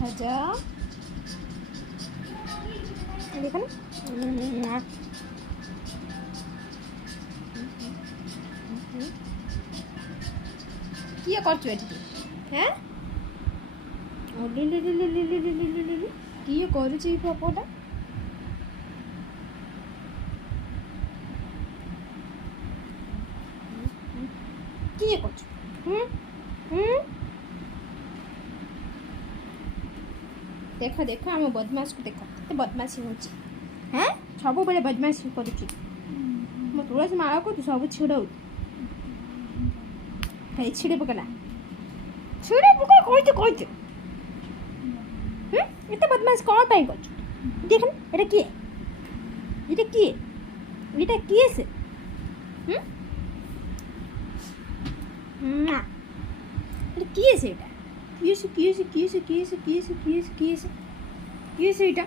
যা দেখুন কি করছো এটি হ্যাঁ কি করুଛି এই পপটা কি করছো ଦେଖ ଦେଖ ଆମ ବଦମାସକୁ ଦେଖ କେତେ ବଦମାସି ହେଉଛି ହେଁ ସବୁବେଳେ ବଦମାସି କରୁଛି ମୋ ତୁଳସୀ ମାଳକୁ ତୁ ସବୁ ଛିଡ଼ଉଛୁ ହେଇ ଛିଡ଼େଇ ପକେଇଲା ଛିଡ଼େଇ ପକେଇ କହିଛୁ ଏତେ ବଦମାସି କ'ଣ ପାଇଁ କରୁଛୁ ଦେଖ ଏଇଟା କିଏ ଏଇଟା କିଏ ଏଇଟା କିଏ ସେ ଏଇଟା କିଏ ସେଇଟା କିଏ ସେ ଏଇଟା